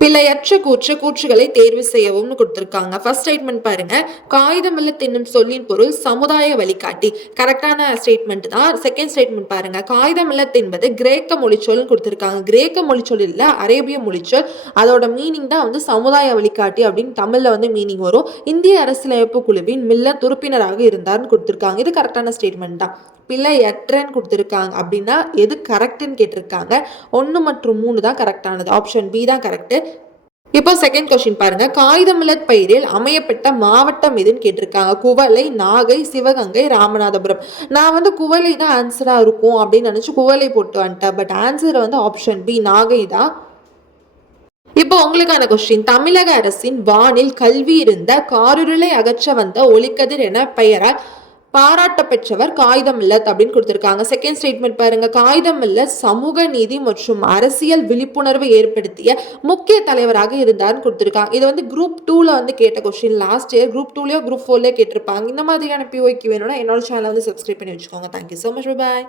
பிழையற்ற கூற்றுகளை தேர்வு செய்யவும் கொடுத்திருக்காங்க. ஃபர்ஸ்ட் ஸ்டேட்மெண்ட் பாருங்க, காகிதமில்லத் என்னும் சொல்லின் பொருள் சமுதாய வழிகாட்டி. கரெக்டான ஸ்டேட்மெண்ட் தான். செகண்ட் ஸ்டேட்மெண்ட் பாருங்க, காகிதமில்லத் என்பது கிரேக்க மொழிச்சொல் கொடுத்திருக்காங்க. கிரேக்க மொழிச்சொல் இல்ல, அரேபிய மொழிச்சொல். அதோட மீனிங் தான் சமுதாய வழிகாட்டி அப்படின்னு தமிழ்ல மீனிங் வரும். இந்திய அரசியலமைப்பு குழுவின் மில்லத் உறுப்பினராக இருந்தார்னு கொடுத்திருக்காங்க. இது கரெக்டான ஸ்டேட்மெண்ட் தான். பிழையற்றன்னு கொடுத்திருக்காங்க அப்படின்னா எது கரெக்ட்னு கேட்டிருக்காங்க. 1 மற்றும் 3 தான் கரெக்டானது. ஆப்ஷன் பி தான் கரெக்ட். இப்போ செகண்ட் கொஸ்டின் பாருங்க, காகிதமில்லத் பெயரில் அமையப்பட்ட மாவட்டம் எதுன்னு கேட்டிருக்காங்க. குவளை, நாகை, சிவகங்கை, ராமநாதபுரம். நான் குவளை தான் ஆன்சரா இருக்கும் அப்படின்னு நினைச்சு குவளை போட்டு வந்துட்டேன். But answer option B Nagai தான். இப்போ உங்களுக்கான கொஸ்டின், தமிழக அரசின் வானில் கல்வி இருந்த காரிருளை அகற்ற வந்த ஒளிக்கதிர் என பெயரால் பாராட்ட பெற்றவர் காகிதமில்லத் அப்படின்னு கொடுத்திருக்காங்க. செகண்ட் ஸ்டேட்மெண்ட் பாருங்க, காகிதமில்லத் சமூக நீதி மற்றும் அரசியல் விழிப்புணர்வு ஏற்படுத்திய முக்கிய தலைவராக இருந்தார்னு கொடுத்திருக்காங்க. இது குரூப் 2ல கேட்ட கொஸ்டின். லாஸ்ட் இயர் குரூப் 2லயோ குரூப் 4லயோ கேட்டிருப்பாங்க. இந்த மாதிரியான பிஓக்கு வேணும்னா என்னோட சேனலை சப்ஸ்கிரைப் பண்ணி வச்சுக்கோங்க. Thank you so much. பாய்.